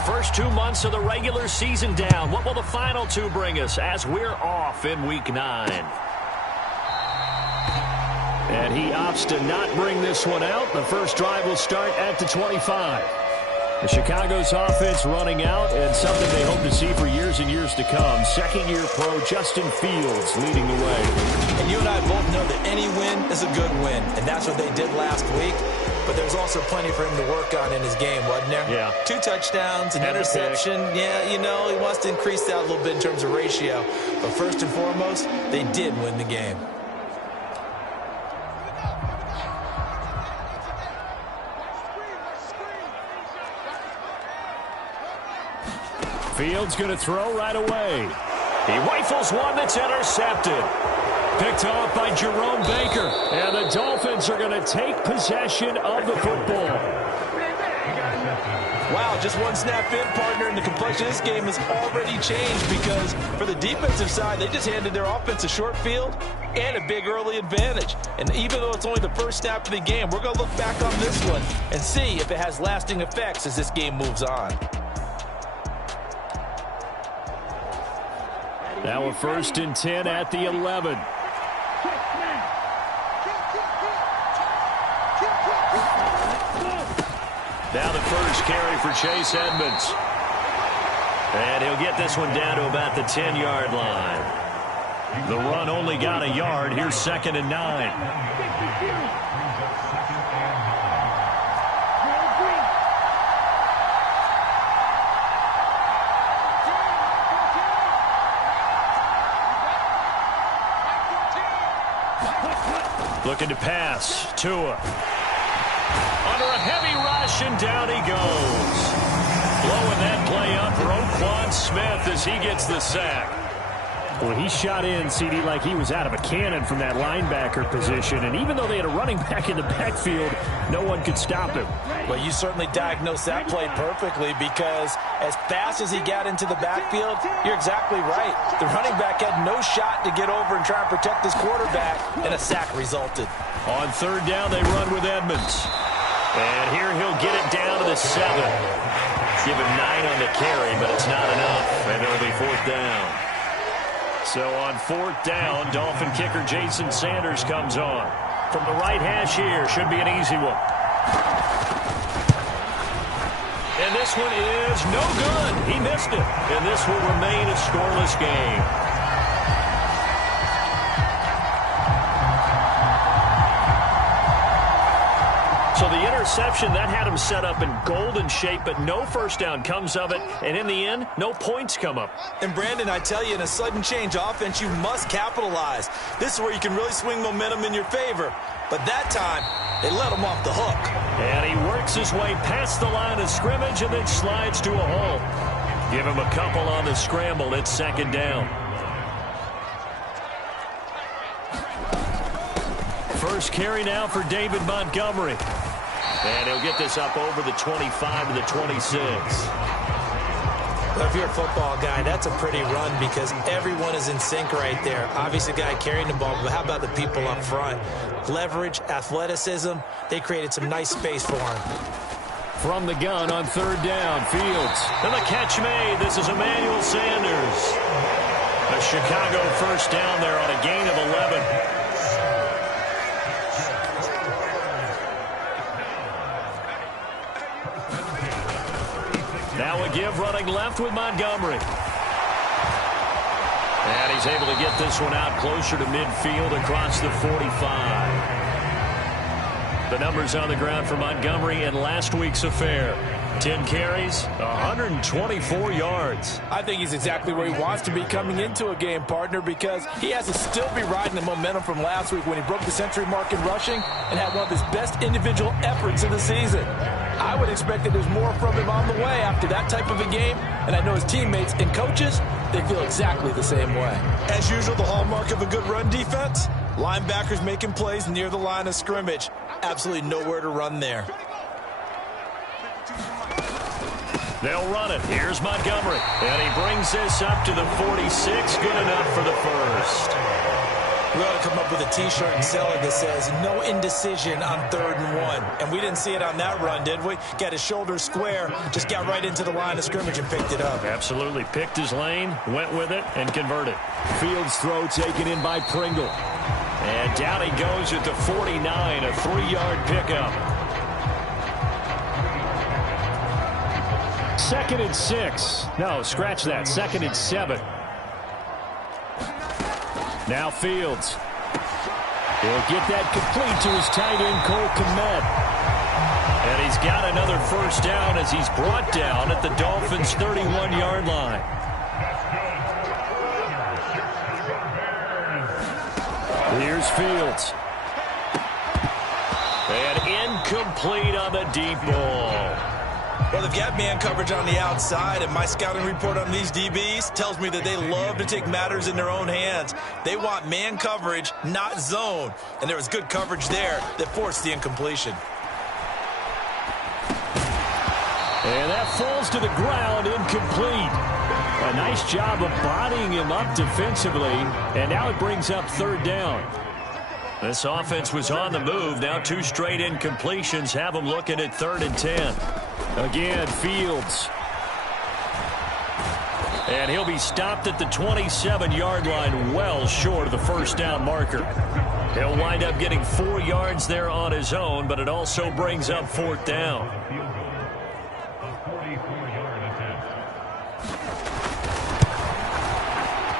first 2 months of the regular season down. What will the final 2 bring us as we're off in Week 9? And he opts to not bring this one out. The first drive will start at the 25. The Chicago's offense running out, and something they hope to see for years and years to come. Second-year pro Justin Fields leading the way. And you and I both know that any win is a good win, and that's what they did last week. But there's also plenty for him to work on in his game, wasn't there? Yeah. 2 touchdowns, an interception. Yeah, you know, he wants to increase that a little bit in terms of ratio. But first and foremost, they did win the game. Fields going to throw right away. He rifles one that's intercepted. Picked off by Jerome Baker. And the Dolphins are going to take possession of the football. Wow, just one snap in, partner, and the complexion of this game has already changed because for the defensive side, they just handed their offense a short field and a big early advantage. And even though it's only the first snap of the game, we're going to look back on this one and see if it has lasting effects as this game moves on. Now a 1st and 10 at the 11. Now the first carry for Chase Edmonds. And he'll get this one down to about the 10-yard line. The run only got a yard. Here's 2nd and 9. Looking to pass. Tua. Under a heavy rush, and down he goes. Blowing that play up, Roquan Smith as he gets the sack. Well, he shot in, CD, like he was out of a cannon from that linebacker position. And even though they had a running back in the backfield, no one could stop him. Well, you certainly diagnosed that play perfectly because as fast as he got into the backfield, you're exactly right. The running back had no shot to get over and try and protect his quarterback, and a sack resulted. On 3rd down, they run with Edmonds. And here he'll get it down to the 7. Give him 9 on the carry, but it's not enough. And it'll be 4th down. So on 4th down, Dolphin kicker Jason Sanders comes on. From the right hash here, should be an easy one. And this one is no good. He missed it. And this will remain a scoreless game. So the interception, that had him set up in golden shape, but no first down comes of it. And in the end, no points come up. And Brandon, I tell you, in a sudden change offense, you must capitalize. This is where you can really swing momentum in your favor. But that time, they let him off the hook. And he works his way past the line of scrimmage and then slides to a hole. Give him a couple on the scramble. It's 2nd down. First carry now for David Montgomery. And he'll get this up over the 25 to the 26. Well, if you're a football guy, that's a pretty run because everyone is in sync right there. Obviously, the guy carrying the ball, but how about the people up front? Leverage, athleticism, they created some nice space for him. From the gun on 3rd down, Fields. And the catch made. This is Emmanuel Sanders. A Chicago first down there on a gain of 11. Now a give running left with Montgomery. And he's able to get this one out closer to midfield across the 45. The numbers on the ground for Montgomery in last week's affair. 10 carries, 124 yards. I think he's exactly where he wants to be coming into a game, partner, because he has to still be riding the momentum from last week when he broke the century mark in rushing and had one of his best individual efforts of the season. I would expect that there's more from him on the way after that type of a game, and I know his teammates and coaches, they feel exactly the same way. As usual, the hallmark of a good run defense, linebackers making plays near the line of scrimmage. Absolutely nowhere to run there. They'll run it. Here's Montgomery. And he brings this up to the 46. Good enough for the first. We ought to come up with a T-shirt and sell it that says, no indecision on 3rd and 1. And we didn't see it on that run, did we? Got his shoulders square, just got right into the line of scrimmage and picked it up. Absolutely. Picked his lane, went with it, and converted. Fields throw taken in by Pringle. And down he goes at the 49, a 3-yard pickup. 2nd and 6. No, scratch that. 2nd and 7. Now Fields. He'll get that complete to his tight end, Cole Kmet. And he's got another first down as he's brought down at the Dolphins' 31-yard line. Here's Fields. And incomplete on the deep ball. Well, they've got man coverage on the outside, and my scouting report on these DBs tells me that they love to take matters in their own hands. They want man coverage, not zone. And there was good coverage there that forced the incompletion. And that falls to the ground, incomplete. A nice job of bodying him up defensively, and now it brings up 3rd down. This offense was on the move. Now 2 straight incompletions have them looking at 3rd and 10. Again, Fields. And he'll be stopped at the 27-yard line, well short of the first down marker. He'll wind up getting 4 yards there on his own, but it also brings up 4th down.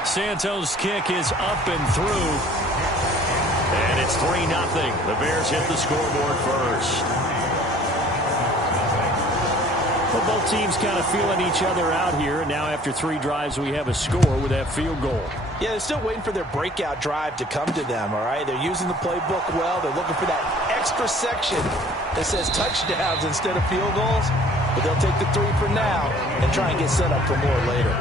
Santos' kick is up and through. And it's 3-0. The Bears hit the scoreboard first. Well, both teams kind of feeling each other out here. And now after 3 drives, we have a score with that field goal. Yeah, they're still waiting for their breakout drive to come to them, all right? They're using the playbook well. They're looking for that extra section that says touchdowns instead of field goals. But they'll take the 3 for now and try and get set up for more later.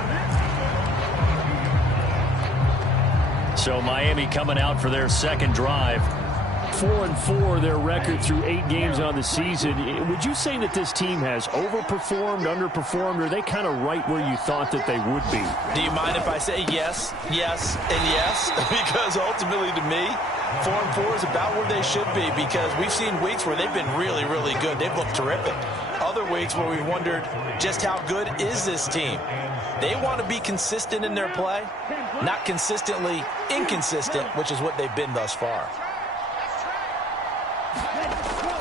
So Miami coming out for their 2nd drive. 4-4 their record through 8 games on the season. Would you say that this team has overperformed, underperformed, or are they kind of right where you thought that they would be? Do you mind if I say yes, yes, and yes? Because ultimately to me, 4-4 is about where they should be, because we've seen weeks where they've been really, really good. They've looked terrific. Other weeks where we've wondered just how good is this team. They want to be consistent in their play, not consistently inconsistent, which is what they've been thus far.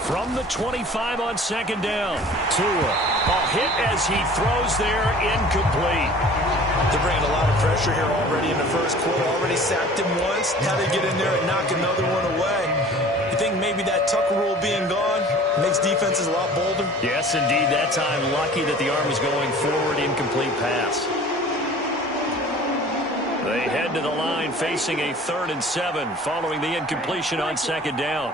From the 25 on 2nd down, Tua. A hit as he throws there, incomplete. They're bringing a lot of pressure here already in the first quarter. Already sacked him once. Now they get in there and knock another one away. You think maybe that Tucker rule being gone makes defenses a lot bolder? Yes, indeed. That time, lucky that the arm was going forward, incomplete pass. They head to the line facing a 3rd and 7 following the incompletion on 2nd down.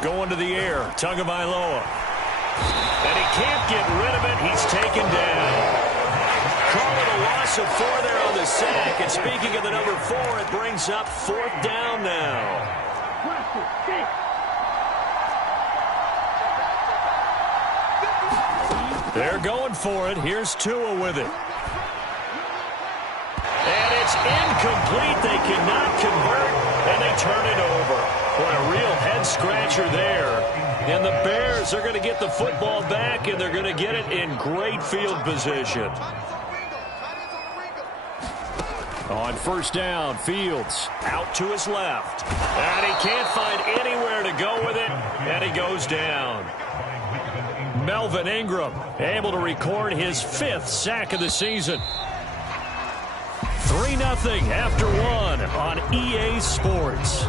Going to the air, Tagovailoa. And he can't get rid of it. He's taken down. Call it a loss of 4 there on the sack. And speaking of the number 4, it brings up 4th down now. They're going for it. Here's Tua with it. And it's incomplete. They cannot convert, and they turn it over. What a real head-scratcher there. And the Bears are going to get the football back, and they're going to get it in great field position. On 1st down, Fields out to his left. And he can't find anywhere to go with it, and he goes down. Melvin Ingram able to record his 5th sack of the season. 3-0 after 1 on EA Sports.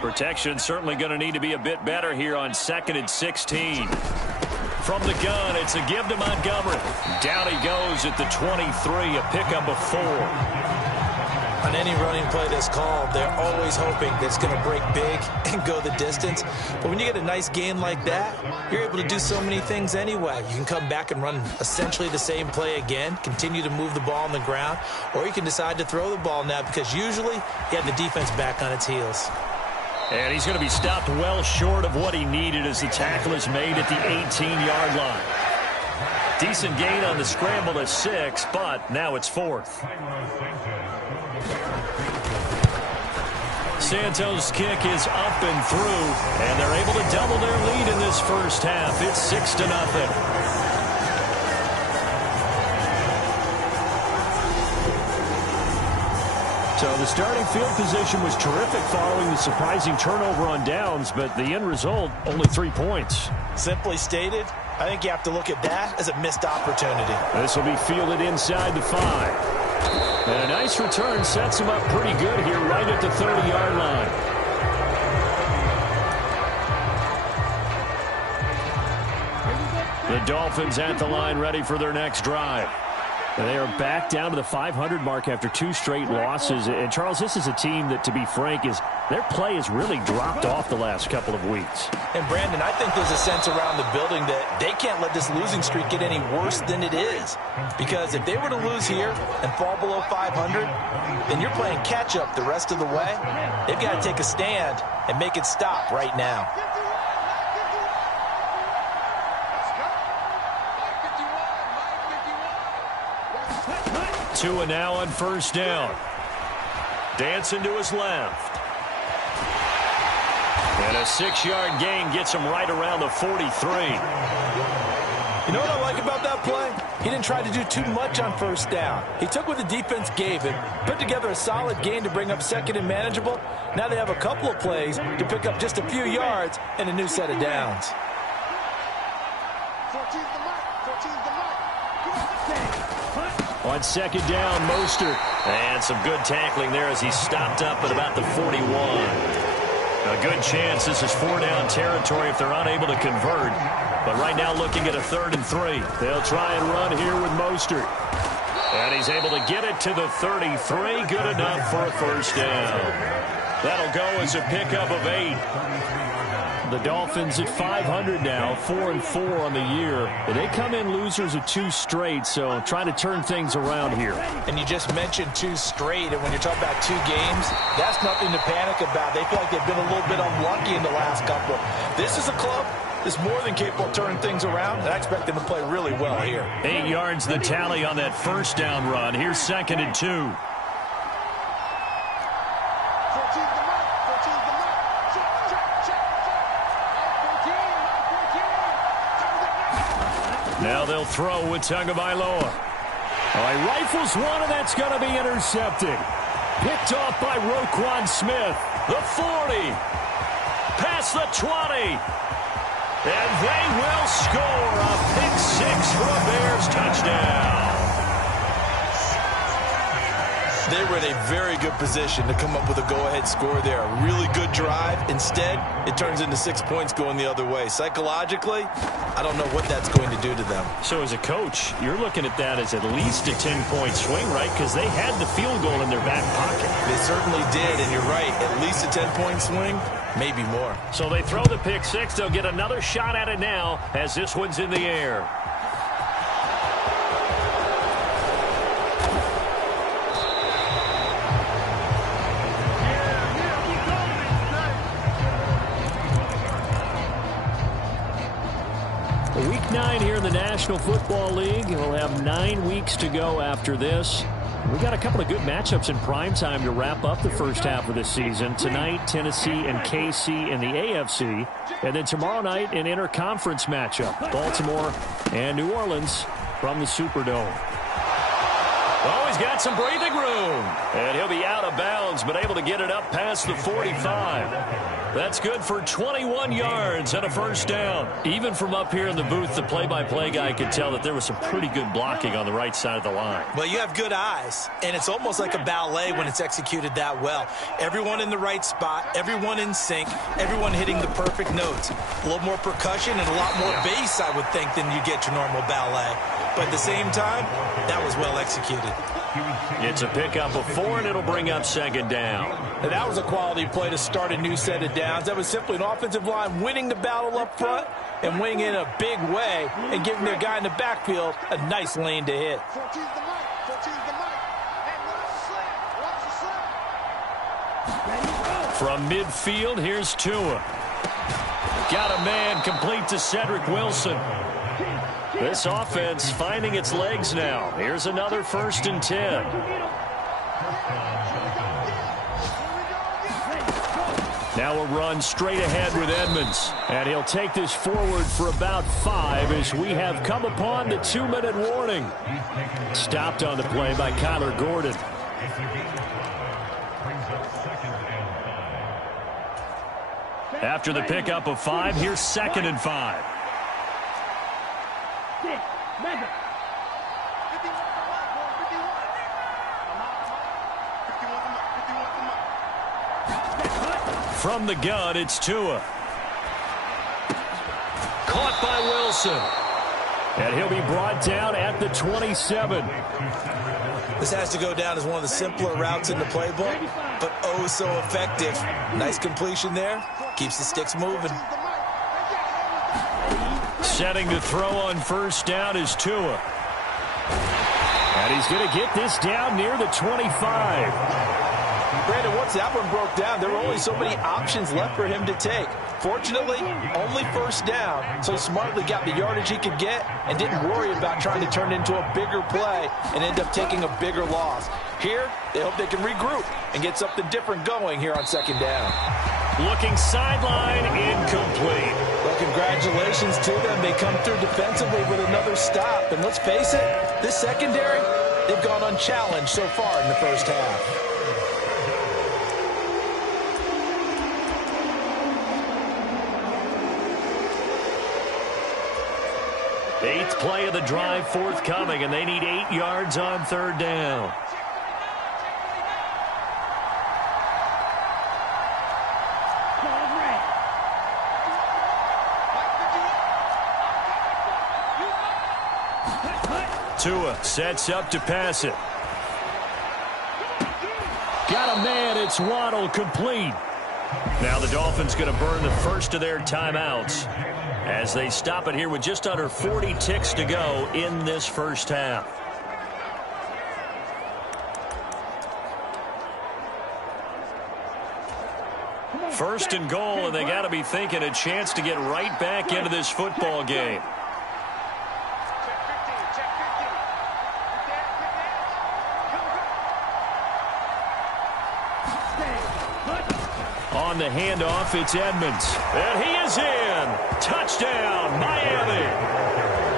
Protection certainly going to need to be a bit better here on 2nd and 16. From the gun, it's a give to Montgomery. Down he goes at the 23, a pickup of 4. On any running play that's called, they're always hoping that it's going to break big and go the distance. But when you get a nice gain like that, you're able to do so many things anyway. You can come back and run essentially the same play again, continue to move the ball on the ground, or you can decide to throw the ball now because usually you have the defense back on its heels. And he's going to be stopped well short of what he needed as the tackle is made at the 18-yard line. Decent gain on the scramble to 6, but now it's 4th. Santos' kick is up and through, and they're able to double their lead in this first half. It's 6-0. So the starting field position was terrific following the surprising turnover on downs, but the end result, only 3 points. Simply stated, I think you have to look at that as a missed opportunity. This will be fielded inside the 5. And a nice return sets him up pretty good here right at the 30-yard line. The Dolphins at the line ready for their next drive. They are back down to the 500 mark after 2 straight losses. And, Charles, this is a team that, to be frank, their play has really dropped off the last couple of weeks. And, Brandon, I think there's a sense around the building that they can't let this losing streak get any worse than it is. Because if they were to lose here and fall below 500, then you're playing catch-up the rest of the way. They've got to take a stand and make it stop right now. Tua now on first down. Dancing to his left. And a 6-yard gain gets him right around the 43. You know what I like about that play? He didn't try to do too much on first down. He took what the defense gave him, put together a solid gain to bring up second and manageable. Now they have a couple of plays to pick up just a few yards and a new set of downs. On second down, Mostert. And some good tackling there as he stopped up at about the 41. A good chance this is 4-down territory if they're unable to convert. But right now looking at a 3rd and 3. They'll try and run here with Mostert. And he's able to get it to the 33. Good enough for a first down. That'll go as a pickup of 8. The Dolphins at 500 now, 4-4 on the year. But they come in losers of 2 straight, so trying to turn things around here. And you just mentioned 2 straight, and when you're talking about 2 games, that's nothing to panic about. They feel like they've been a little bit unlucky in the last couple. This is a club that's more than capable of turning things around, and I expect them to play really well here. 8 yards the tally on that first down run. Here's 2nd and 2. Now they'll throw with Tagovailoa. He rifles one, and that's going to be intercepted. Picked off by Roquan Smith. The 40. Past the 20. And they will score a pick-6 for a Bears touchdown. They were in a very good position to come up with a go-ahead score there. A really good drive. Instead, it turns into 6 points going the other way. Psychologically, I don't know what that's going to do to them. So as a coach, you're looking at that as at least a 10-point swing, right? Because they had the field goal in their back pocket. They certainly did, and you're right. At least a 10-point swing, maybe more. So they throw the pick-6. They'll get another shot at it now as this one's in the air. Week 9 here in the National Football League. We'll have 9 weeks to go after this. We've got a couple of good matchups in prime time to wrap up the first half of this season. Tonight, Tennessee and KC in the AFC. And then tomorrow night, an interconference matchup. Baltimore and New Orleans from the Superdome. Oh, he's got some breathing room. And he'll be out of bounds, but able to get it up past the 45. That's good for 21 yards and a first down. Even from up here in the booth, the play-by-play guy could tell that there was some pretty good blocking on the right side of the line. Well, you have good eyes, and it's almost like a ballet when it's executed that well. Everyone in the right spot, everyone in sync, everyone hitting the perfect notes. A little more percussion and a lot more bass, I would think, than you get your normal ballet. But at the same time, that was well executed. It's a pickup of 4, and it'll bring up second down. And that was a quality play to start a new set of downs. That was simply an offensive line winning the battle up front and winning in a big way and giving their guy in the backfield a nice lane to hit. From midfield, here's Tua. Got a man complete to Cedric Wilson. This offense finding its legs now. Here's another 1st and 10. Now a run straight ahead with Edmonds. And he'll take this forward for about 5 as we have come upon the 2-minute warning. Stopped on the play by Kyler Gordon. After the pickup of 5, here's 2nd and 5. From the gun, it's Tua. Caught by Wilson. And he'll be brought down at the 27. This has to go down as one of the simpler routes in the playbook, but oh so effective. Nice completion there. Keeps the sticks moving. Setting to throw on 1st down is Tua. And he's going to get this down near the 25. Brandon, once that one broke down, there were only so many options left for him to take. Fortunately, only 1st down, so he smartly got the yardage he could get and didn't worry about trying to turn it into a bigger play and end up taking a bigger loss. Here, they hope they can regroup and get something different going here on 2nd down. Looking sideline, incomplete. Well, congratulations to them. They come through defensively with another stop. And let's face it, this secondary, they've gone unchallenged so far in the 1st half. Eighth play of the drive forthcoming, and they need 8 yards on 3rd down. Tua sets up to pass it. Got a man, it's Waddle, complete. Now the Dolphins going to burn the first of their timeouts as they stop it here with just under 40 ticks to go in this 1st half. First and goal, and they got to be thinking a chance to get right back into this football game. On the handoff, it's Edmonds. And he is in. Touchdown, Miami.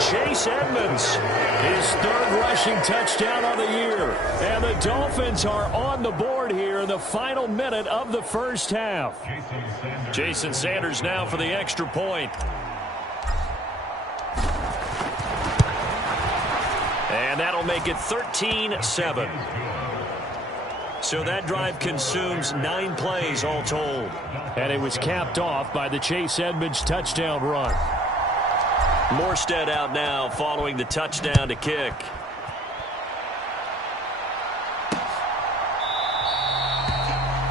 Chase Edmonds, his 3rd rushing touchdown of the year. And the Dolphins are on the board here in the final minute of the 1st half. Jason Sanders now for the extra point. And that'll make it 13-7. So that drive consumes 9 plays all told. And it was capped off by the Chase Edmonds touchdown run. Morstead out now following the touchdown to kick.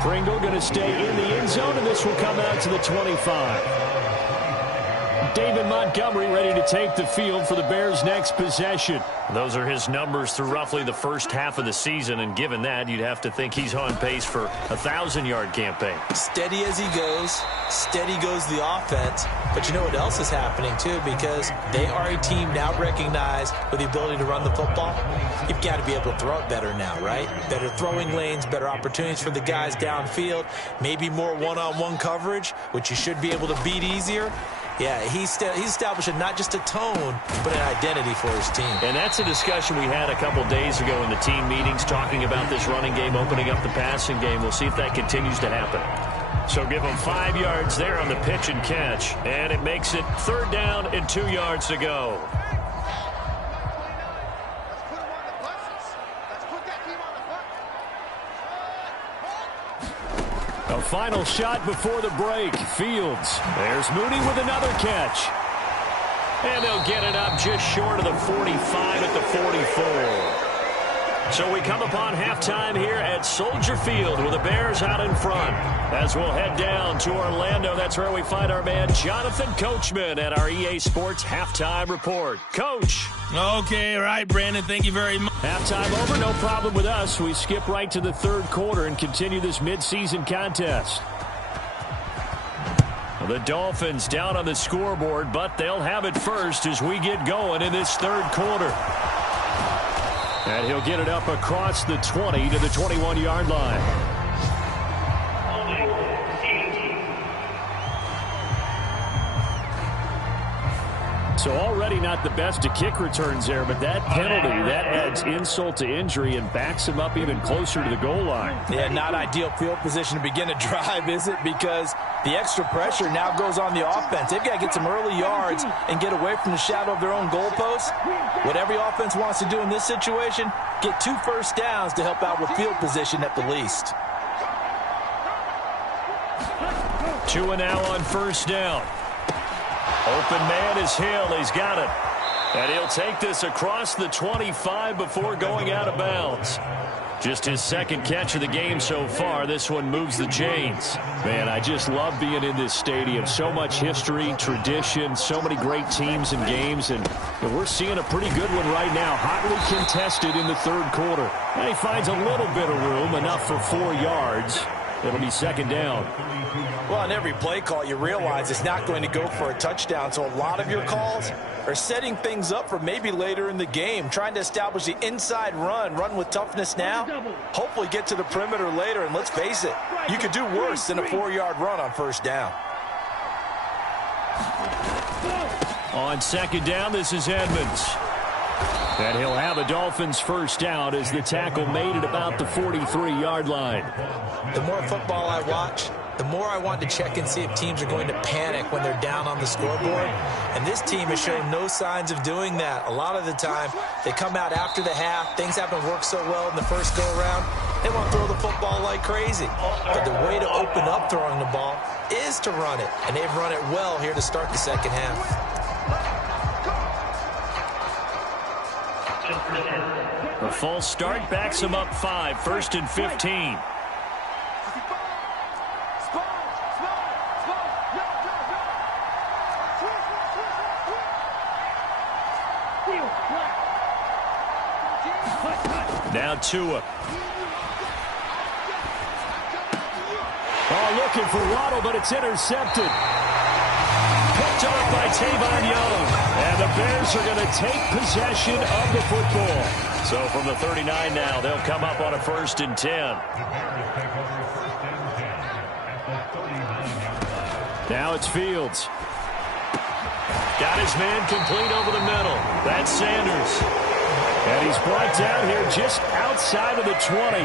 Pringle going to stay in the end zone, and this will come out to the 25. David Montgomery ready to take the field for the Bears' next possession. Those are his numbers through roughly the 1st half of the season, and given that, you'd have to think he's on pace for a 1,000-yard campaign. Steady as he goes, steady goes the offense. But you know what else is happening, too, because they are a team now recognized with the ability to run the football. You've got to be able to throw it better now, right? Better throwing lanes, better opportunities for the guys downfield, maybe more one-on-one coverage, which you should be able to beat easier. Yeah, he's establishing not just a tone, but an identity for his team. And that's a discussion we had a couple days ago in the team meetings, talking about this running game, opening up the passing game. We'll see if that continues to happen. So give him 5 yards there on the pitch and catch. And it makes it 3rd down and 2 yards to go. A final shot before the break. Fields. There's Mooney with another catch. And they'll get it up just short of the 45 at the 44. So we come upon halftime here at Soldier Field with the Bears out in front. As we'll head down to Orlando, that's where we find our man Jonathan Coachman at our EA Sports Halftime Report. Coach. Okay, right, Brandon. Thank you very much. Halftime over, no problem with us. We skip right to the 3rd quarter and continue this midseason contest. The Dolphins down on the scoreboard, but they'll have it first as we get going in this third quarter. And he'll get it up across the 20 to the 21-yard line. So already not the best to kick returns there, but that penalty, that adds insult to injury and backs him up even closer to the goal line. Yeah, not ideal field position to begin a drive, is it? Because the extra pressure now goes on the offense. They've got to get some early yards and get away from the shadow of their own goalposts. What every offense wants to do in this situation, get 2 first downs to help out with field position at the least. Tua now on first down. Open man is Hill. He's got it. And he'll take this across the 25 before going out of bounds. Just his second catch of the game so far. This one moves the chains. Man, I just love being in this stadium. So much history, tradition, so many great teams and games. And we're seeing a pretty good one right now. Hotly contested in the third quarter. And he finds a little bit of room, enough for 4 yards. It'll be second down. Well, on every play call, you realize it's not going to go for a touchdown. So a lot of your calls are setting things up for maybe later in the game, trying to establish the inside run with toughness now, hopefully get to the perimeter later. And let's face it, you could do worse than a 4-yard run on first down. On second down, this is Edmonds. And he'll have a Dolphins first down as the tackle made at about the 43-yard line. The more football I watch, the more I want to check and see if teams are going to panic when they're down on the scoreboard. And this team has shown no signs of doing that. A lot of the time, they come out after the half. Things haven't worked so well in the first go-around. They want to throw the football like crazy. But the way to open up throwing the ball is to run it. And they've run it well here to start the second half. The false start backs him up 5, 1st and 15. Now Tua. Oh, looking for Waddle, but it's intercepted. Picked off by Tavon Young. And the Bears are going to take possession of the football. So from the 39 now, they'll come up on a 1st and 10. Now it's Fields. Got his man complete over the middle. That's Sanders. And he's brought down here just outside of the 20.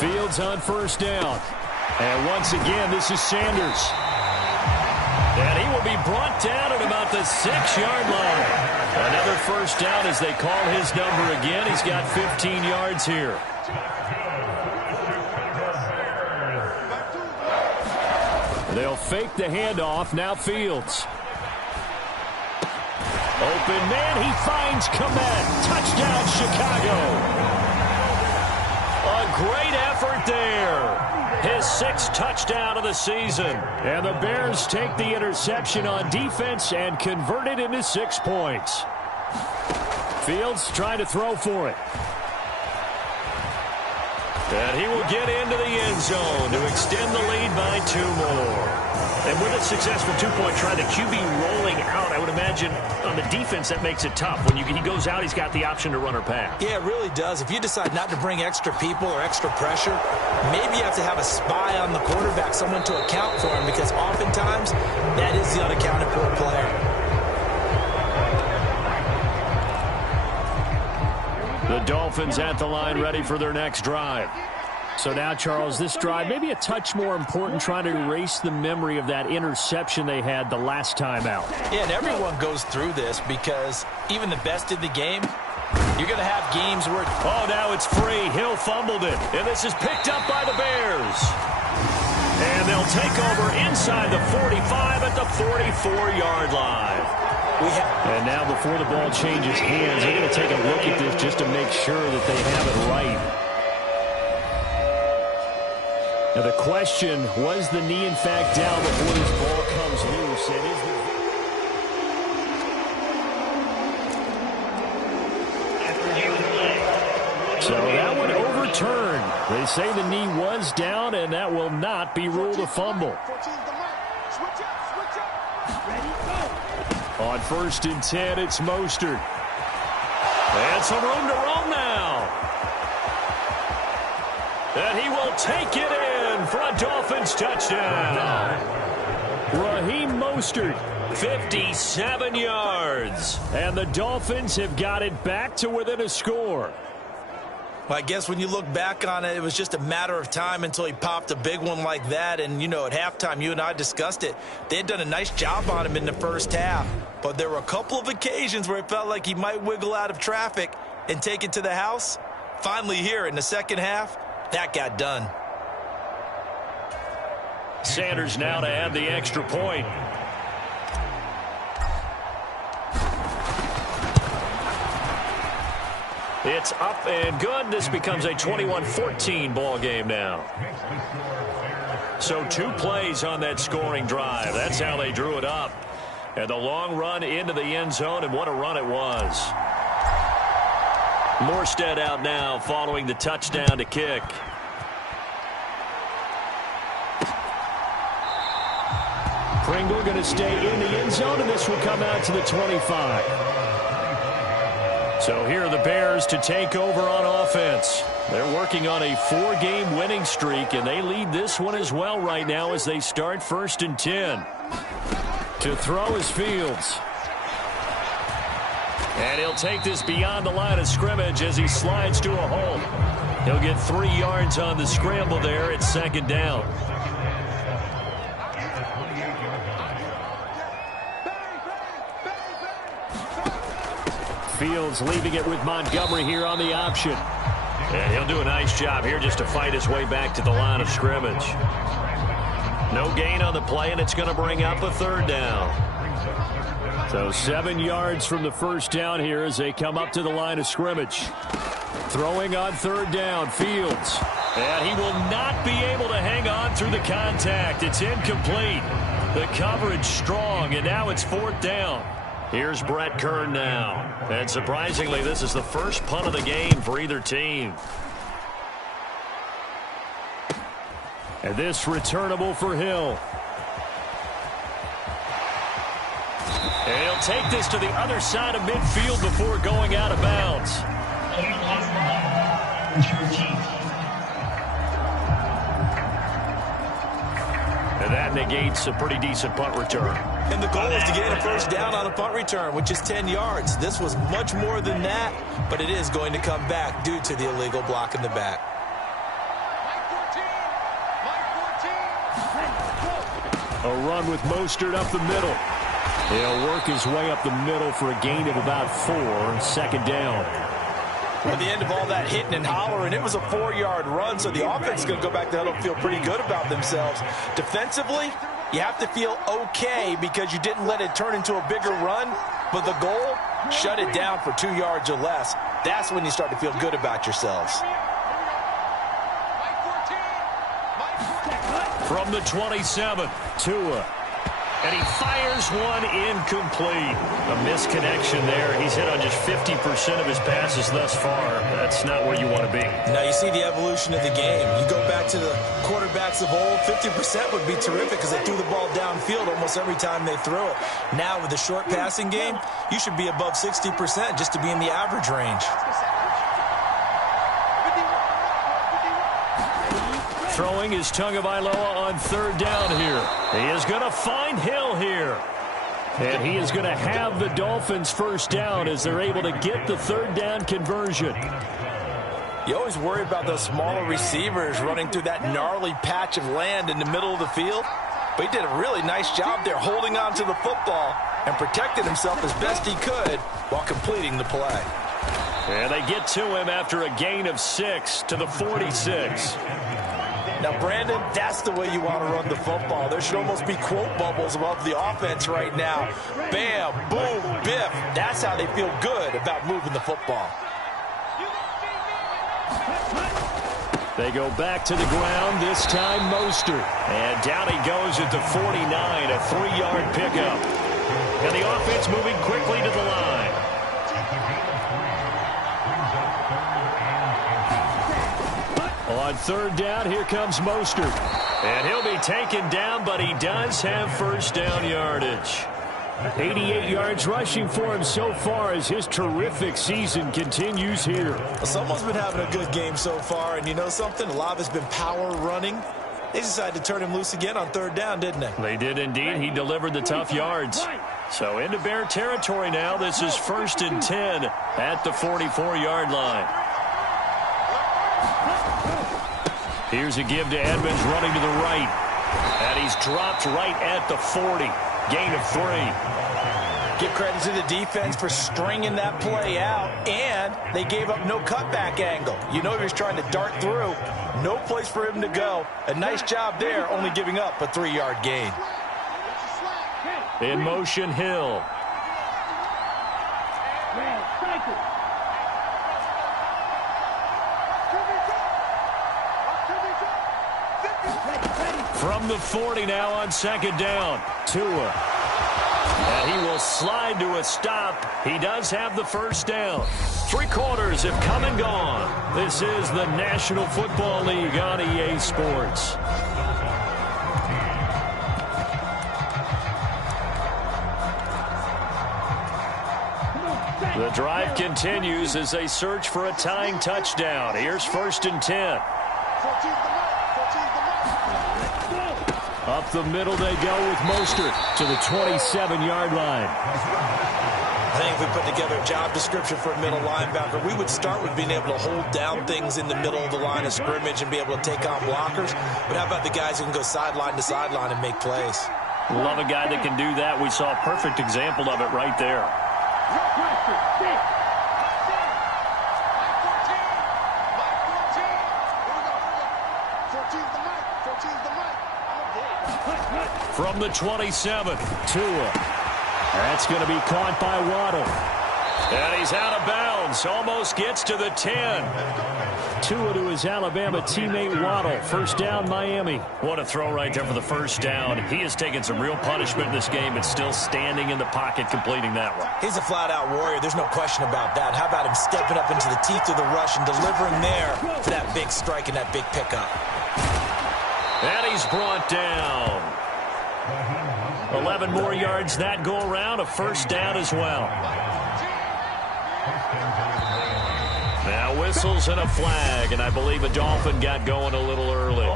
Fields on first down. And once again, this is Sanders. And he will be brought down at about the 6-yard line. Another first down as they call his number again. He's got 15 yards here. They'll fake the handoff. Now Fields. Open man. He finds Komet. Touchdown, Chicago. A great effort there. His 6th touchdown of the season. And the Bears take the interception on defense and convert it into 6 points. Fields trying to throw for it. And he will get into the end zone to extend the lead by 2 more. And with a successful 2-point try, the QB rolling out, I would imagine on the defense that makes it tough. When he goes out, he's got the option to run or pass. Yeah, it really does. If you decide not to bring extra people or extra pressure, maybe you have to have a spy on the quarterback, someone to account for him, because oftentimes that is the unaccounted for player. The Dolphins at the line ready for their next drive. So now, Charles, this drive maybe a touch more important, trying to erase the memory of that interception they had the last time out. Yeah, and everyone goes through this because even the best in the game, you're going to have games where... Oh, now it's free. Hill fumbled it. And this is picked up by the Bears. And they'll take over inside the 45 at the 44-yard line. And now before the ball changes hands, they're going to take a look at this just to make sure that they have it right. Now the question, was the knee in fact down before this ball comes loose? It is So that one return. They say the knee was down, and that will not be ruled a fumble. On 1st and 10, it's Mostert. And some room to roam now. And he will take it in for a Dolphins touchdown. Raheem Mostert, 57 yards. And the Dolphins have got it back to within a score. Well, I guess when you look back on it, it was just a matter of time until he popped a big one like that. And, you know, at halftime, you and I discussed it. They had done a nice job on him in the first half. But there were a couple of occasions where it felt like he might wiggle out of traffic and take it to the house. Finally here in the second half, that got done. Sanders now to add the extra point. It's up and good. This becomes a 21-14 ball game now. So 2 plays on that scoring drive. That's how they drew it up. And the long run into the end zone, and what a run it was. Morstead out now following the touchdown to kick. Pringle going to stay in the end zone, and this will come out to the 25. So here are the Bears to take over on offense. They're working on a 4-game winning streak, and they lead this one as well right now as they start 1st and 10. To throw is Fields. And he'll take this beyond the line of scrimmage as he slides to a hole. He'll get 3 yards on the scramble there at 2nd down. Fields leaving it with Montgomery here on the option. And he'll do a nice job here just to fight his way back to the line of scrimmage. No gain on the play, and it's going to bring up a 3rd down. So 7 yards from the 1st down here as they come up to the line of scrimmage. Throwing on 3rd down, Fields. And he will not be able to hang on through the contact. It's incomplete. The coverage strong, and now it's 4th down. Here's Brett Kern now. And surprisingly, this is the first punt of the game for either team. And this returnable for Hill. And he'll take this to the other side of midfield before going out of bounds. And that negates a pretty decent punt return. And the goal is to get a 1st down on a punt return, which is 10 yards. This was much more than that, but it is going to come back due to the illegal block in the back. A run with Mostert up the middle. He'll work his way up the middle for a gain of about 4, 2nd down. At the end of all that hitting and hollering, it was a 4-yard run, so the offense is going to go back to huddle and feel pretty good about themselves. Defensively, you have to feel okay because you didn't let it turn into a bigger run, but the goal, shut it down for 2 yards or less. That's when you start to feel good about yourselves. From the 27, Tua. And he fires one incomplete. A misconnection there. He's hit on just 50% of his passes thus far. That's not where you want to be. Now you see the evolution of the game. You go back to the quarterbacks of old, 50% would be terrific because they threw the ball downfield almost every time they threw it. Now with the short passing game, you should be above 60% just to be in the average range. Throwing is Tagovailoa on 3rd down here. He is going to find Hill here. And he is going to have the Dolphins 1st down as they're able to get the 3rd down conversion. You always worry about those smaller receivers running through that gnarly patch of land in the middle of the field. But he did a really nice job there holding on to the football and protected himself as best he could while completing the play. And they get to him after a gain of 6 to the 46. Now, Brandon, that's the way you want to run the football. There should almost be quote bubbles above the offense right now. Bam, boom, biff. That's how they feel good about moving the football. They go back to the ground, this time Mostert. And down he goes at the 49, a 3-yard pickup. And the offense moving quickly to the line. On third down, here comes Mostert. And he'll be taken down, but he does have first down yardage. 88 yards rushing for him so far as his terrific season continues here. Well, someone's been having a good game so far, and you know something? A lot of it's been power running. They decided to turn him loose again on third down, didn't they? They did indeed. He delivered the tough yards. So into Bear territory now. This is 1st and 10 at the 44-yard line. Here's a give to Edmonds running to the right. And he's dropped right at the 40. Gain of 3. Give credit to the defense for stringing that play out, and they gave up no cutback angle. You know he was trying to dart through. No place for him to go. A nice job there, only giving up a 3-yard gain. In motion, Hill. From the 40 now on second down. Tua. And he will slide to a stop. He does have the first down. 3 quarters have come and gone. This is the National Football League on EA Sports. The drive continues as they search for a tying touchdown. Here's 1st and 10. Up the middle they go with Mostert to the 27-yard line. I think if we put together a job description for a middle linebacker, we would start with being able to hold down things in the middle of the line of scrimmage and be able to take on blockers. But how about the guys who can go sideline to sideline and make plays? Love a guy that can do that. We saw a perfect example of it right there. From the 27, Tua. That's going to be caught by Waddle. And he's out of bounds. Almost gets to the 10. Tua to his Alabama teammate Waddle. First down, Miami. What a throw right there for the first down. He has taken some real punishment in this game, but still standing in the pocket completing that one. He's a flat-out warrior. There's no question about that. How about him stepping up into the teeth of the rush and delivering there for that big strike and that big pickup? And he's brought down. 11 more yards that go around, a first down as well. Now whistles and a flag, and I believe a Dolphin got going a little early.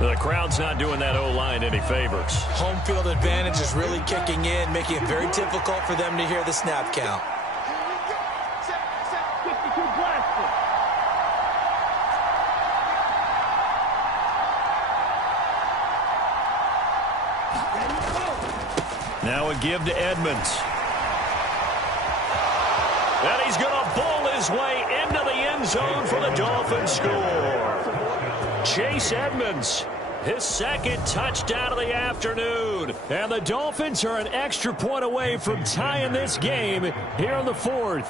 The crowd's not doing that O-line any favors. Home field advantage is really kicking in, making it very difficult for them to hear the snap count. Now a give to Edmonds. And he's going to bowl his way into the end zone for the Dolphins score. Chase Edmonds, his second touchdown of the afternoon. And the Dolphins are an extra point away from tying this game here in the 4th.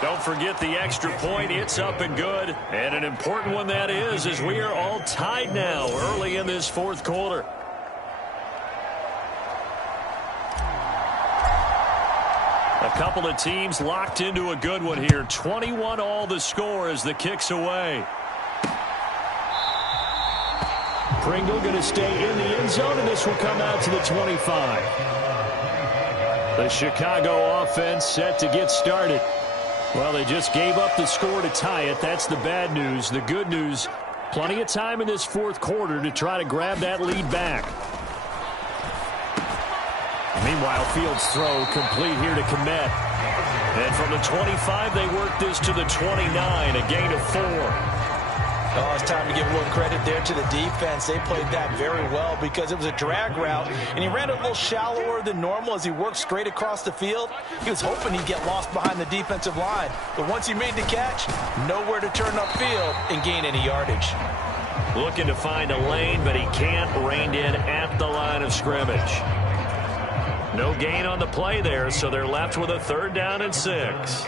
Don't forget the extra point. It's up and good. And an important one that is, as we are all tied now early in this 4th quarter. A couple of teams locked into a good one here. 21 all the score as the kick's away. Pringle going to stay in the end zone, and this will come out to the 25. The Chicago offense set to get started. Well, they just gave up the score to tie it. That's the bad news. The good news, plenty of time in this 4th quarter to try to grab that lead back. Meanwhile, Fields' throw complete here to Kmet. And from the 25, they work this to the 29, a gain of 4. Oh, it's time to give a little credit there to the defense. They played that very well because it was a drag route, and he ran a little shallower than normal as he worked straight across the field. He was hoping he'd get lost behind the defensive line, but once he made the catch, nowhere to turn upfield and gain any yardage. Looking to find a lane, but he can't. Reined in at the line of scrimmage. No gain on the play there, so they're left with a 3rd down and 6.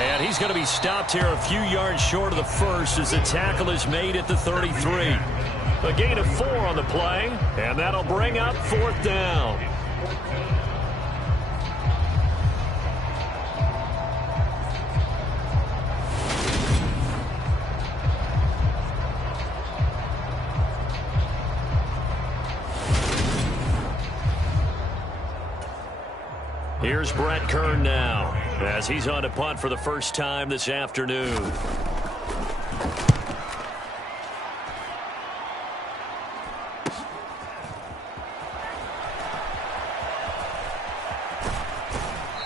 And he's going to be stopped here a few yards short of the first as the tackle is made at the 33. A gain of 4 on the play, and that'll bring up 4th down. Here's Brett Kern now, as he's on to punt for the first time this afternoon.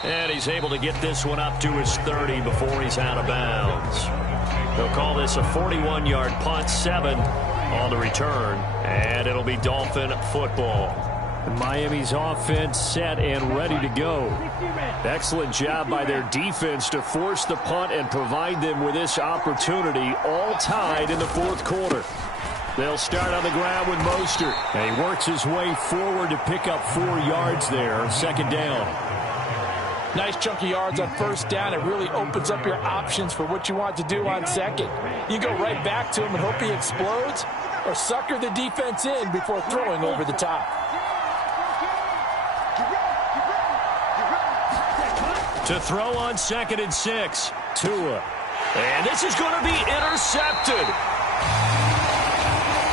And he's able to get this one up to his 30 before he's out of bounds. They'll call this a 41-yard punt, 7 on the return, and it'll be Dolphin football. Miami's offense set and ready to go. Excellent job by their defense to force the punt and provide them with this opportunity, all tied in the 4th quarter. They'll start on the ground with Mostert. And he works his way forward to pick up 4 yards there, 2nd down. Nice chunky yards on 1st down. It really opens up your options for what you want to do on 2nd. You go right back to him and hope he explodes, or sucker the defense in before throwing over the top. To throw on 2nd and 6, Tua. And this is going to be intercepted.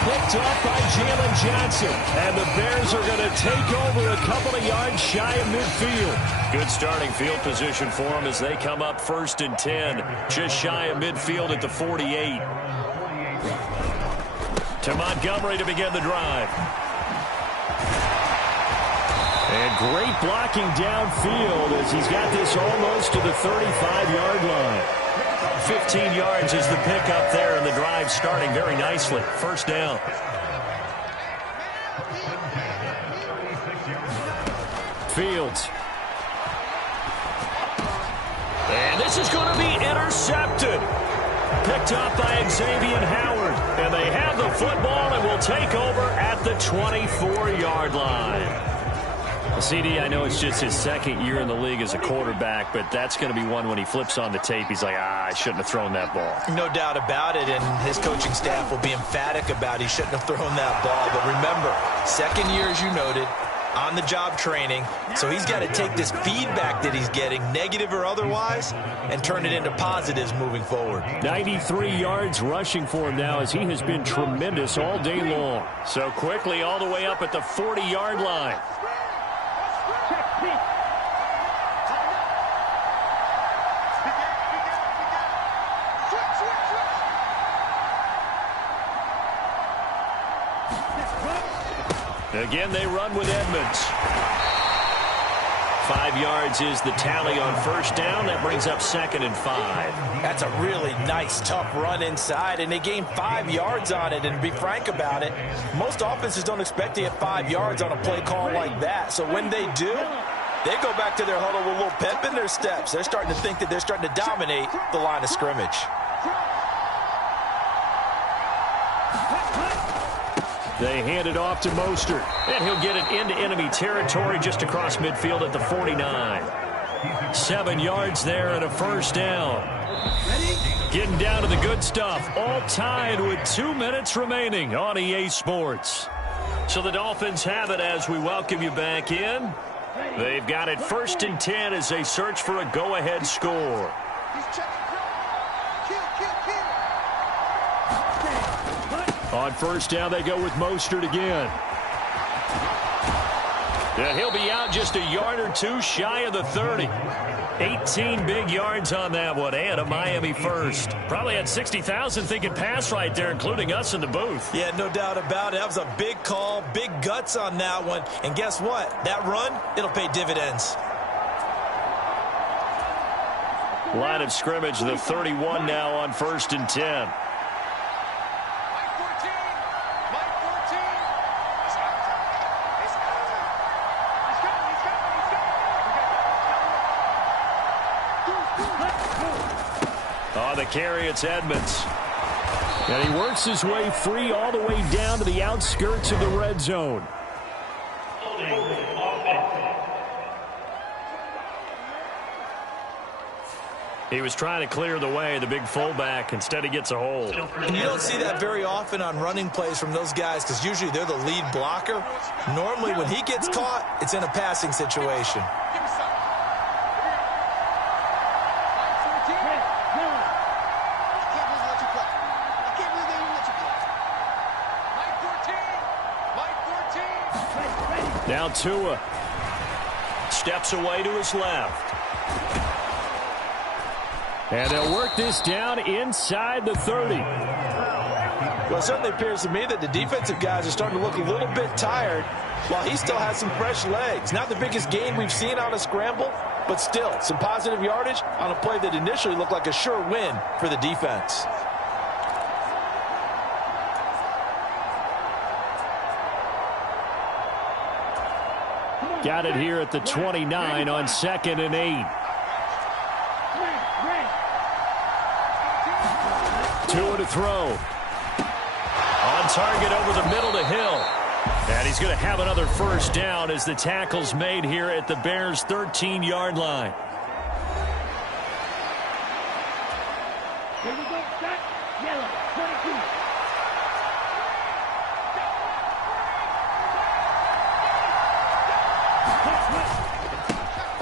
Picked up by Jalen Johnson. And the Bears are going to take over a couple of yards shy of midfield. Good starting field position for them as they come up 1st and 10. Just shy of midfield at the 48. To Montgomery to begin the drive. And great blocking downfield as he's got this almost to the 35-yard line. 15 yards is the pickup there, and the drive starting very nicely. 1st down. Fields. And this is going to be intercepted. Picked up by Xavier Howard. And they have the football and will take over at the 24-yard line. CD, I know it's just his 2nd year in the league as a quarterback, but that's going to be one when he flips on the tape. He's like, I shouldn't have thrown that ball. No doubt about it, and his coaching staff will be emphatic about he shouldn't have thrown that ball. But remember, 2nd year, as you noted, on-the-job training, so he's got to take this feedback that he's getting, negative or otherwise, and turn it into positives moving forward. 93 yards rushing for him now as he has been tremendous all day long. So quickly all the way up at the 40-yard line. Again, they run with Edmonds. 5 yards is the tally on 1st down. That brings up 2nd and 5. That's a really nice, tough run inside, and they gained 5 yards on it. And to be frank about it, most offenses don't expect to get 5 yards on a play call like that. So when they do, they go back to their huddle with a little pep in their steps. They're starting to think that they're starting to dominate the line of scrimmage. They hand it off to Mostert, and he'll get it into enemy territory just across midfield at the 49. 7 yards there and a 1st down. Getting down to the good stuff, all tied with 2 minutes remaining on EA Sports. So the Dolphins have it as we welcome you back in. They've got it 1st and 10 as they search for a go-ahead score. On 1st down, they go with Mostert again. And he'll be out just a yard or 2 shy of the 30. 18 big yards on that one, and a Miami first. Probably had 60,000 thinking pass right there, including us in the booth. Yeah, no doubt about it. That was a big call, big guts on that one. And guess what? That run, it'll pay dividends. Line of scrimmage, the 31 now on 1st and 10. On the carry, it's Edmonds. And he works his way free all the way down to the outskirts of the red zone. He was trying to clear the way, the big fullback. Instead, he gets a hold. And you don't see that very often on running plays from those guys because usually they're the lead blocker. Normally, when he gets caught, it's in a passing situation. Now Tua steps away to his left. And they'll work this down inside the 30. Well, it certainly appears to me that the defensive guys are starting to look a little bit tired while he still has some fresh legs. Not the biggest gain we've seen on a scramble, but still some positive yardage on a play that initially looked like a sure win for the defense. Got it here at the 29 on 2nd and 8. Tua to throw. On target over the middle to Hill. And he's going to have another first down as the tackle's made here at the Bears' 13-yard line. Here we go, set, yellow, 22.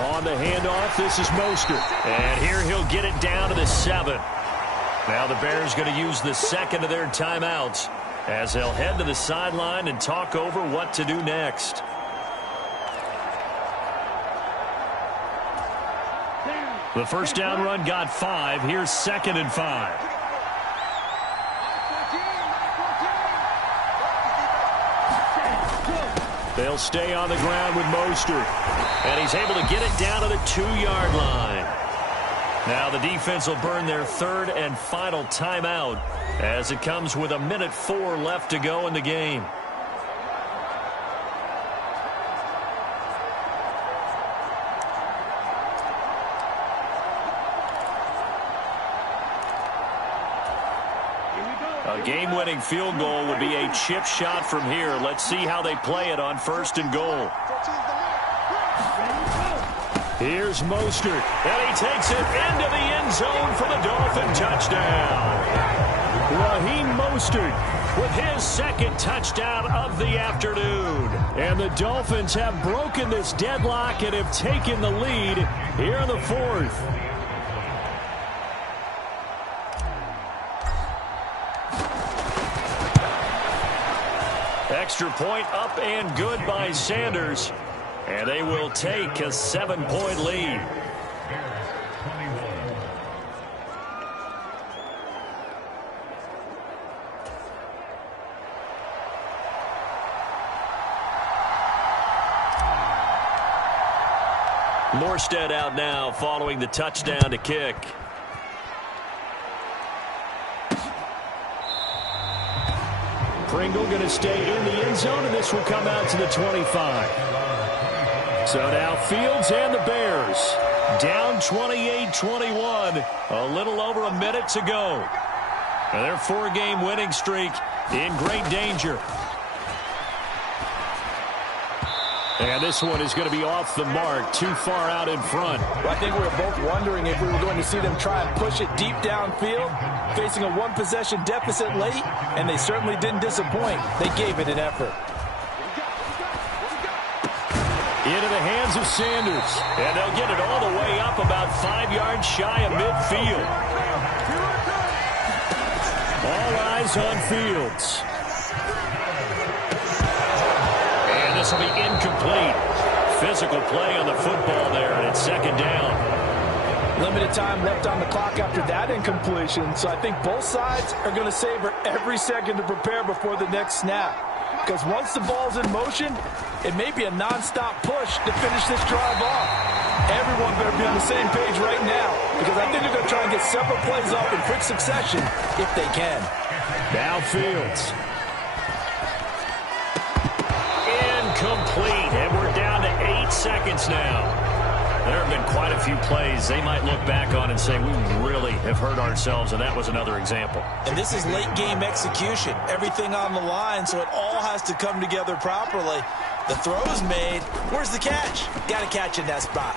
On the handoff, this is Mostert. And here he'll get it down to the 7. Now the Bears going to use the second of their timeouts as they'll head to the sideline and talk over what to do next. The first down run got 5. Here's 2nd and 5. They'll stay on the ground with Mostert. And he's able to get it down to the 2-yard line. Now the defense will burn their third and final timeout as it comes with 1:04 left to go in the game. A game-winning field goal would be a chip shot from here. Let's see how they play it on 1st and goal. Here's Mostert, and he takes it into the end zone for the Dolphin touchdown. Raheem Mostert with his 2nd touchdown of the afternoon. And the Dolphins have broken this deadlock and have taken the lead here in the 4th. Extra point up and good by Sanders. And they will take a 7-point lead. Morstead out now following the touchdown to kick. Pringle going to stay in the end zone, and this will come out to the 25. So now Fields and the Bears down 28-21, a little over a minute to go. And their 4-game winning streak in great danger. And this one is going to be off the mark, too far out in front. Well, I think we were both wondering if we were going to see them try and push it deep downfield, facing a 1-possession deficit late, and they certainly didn't disappoint. They gave it an effort. Into the hands of Sanders. And they'll get it all the way up about 5 yards shy of midfield. All eyes on Fields. And this will be incomplete. Physical play on the football there, and it's 2nd down. Limited time left on the clock after that incompletion, so I think both sides are going to savor every second to prepare before the next snap. Because once the ball's in motion, it may be a non-stop push to finish this drive off. Everyone better be on the same page right now, because I think they're going to try and get several plays off in quick succession if they can. Now Fields. Incomplete, and we're down to 8 seconds now. There have been quite a few plays they might look back on and say, we really have hurt ourselves, and that was another example. And this is late-game execution. Everything on the line, so it all has to come together properly. The throw's made. Where's the catch? Got to catch in that spot.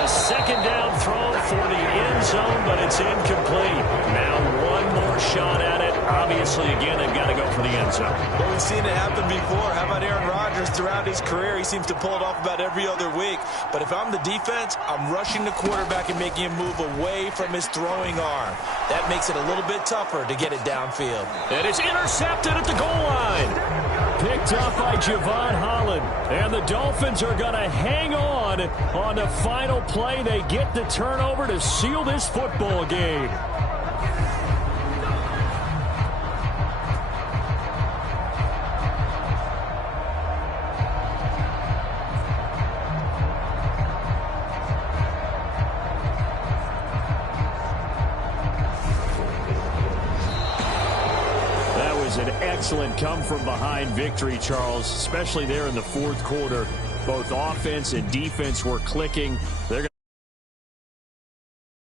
A second down throw for the end zone, but it's incomplete. Now one more shot at it. Obviously, again, they've got to go for the end zone. Well, we've seen it happen before. How about Aaron Rodgers? Throughout his career, he seems to pull it off about every other week. But if I'm the defense, I'm rushing the quarterback and making him move away from his throwing arm. That makes it a little bit tougher to get it downfield. And it's intercepted at the goal line. Picked up by Javon Holland. And the Dolphins are going to hang on the final play. They get the turnover to seal this football game. An excellent come-from-behind victory, Charles, especially there in the fourth quarter. Both offense and defense were clicking. They're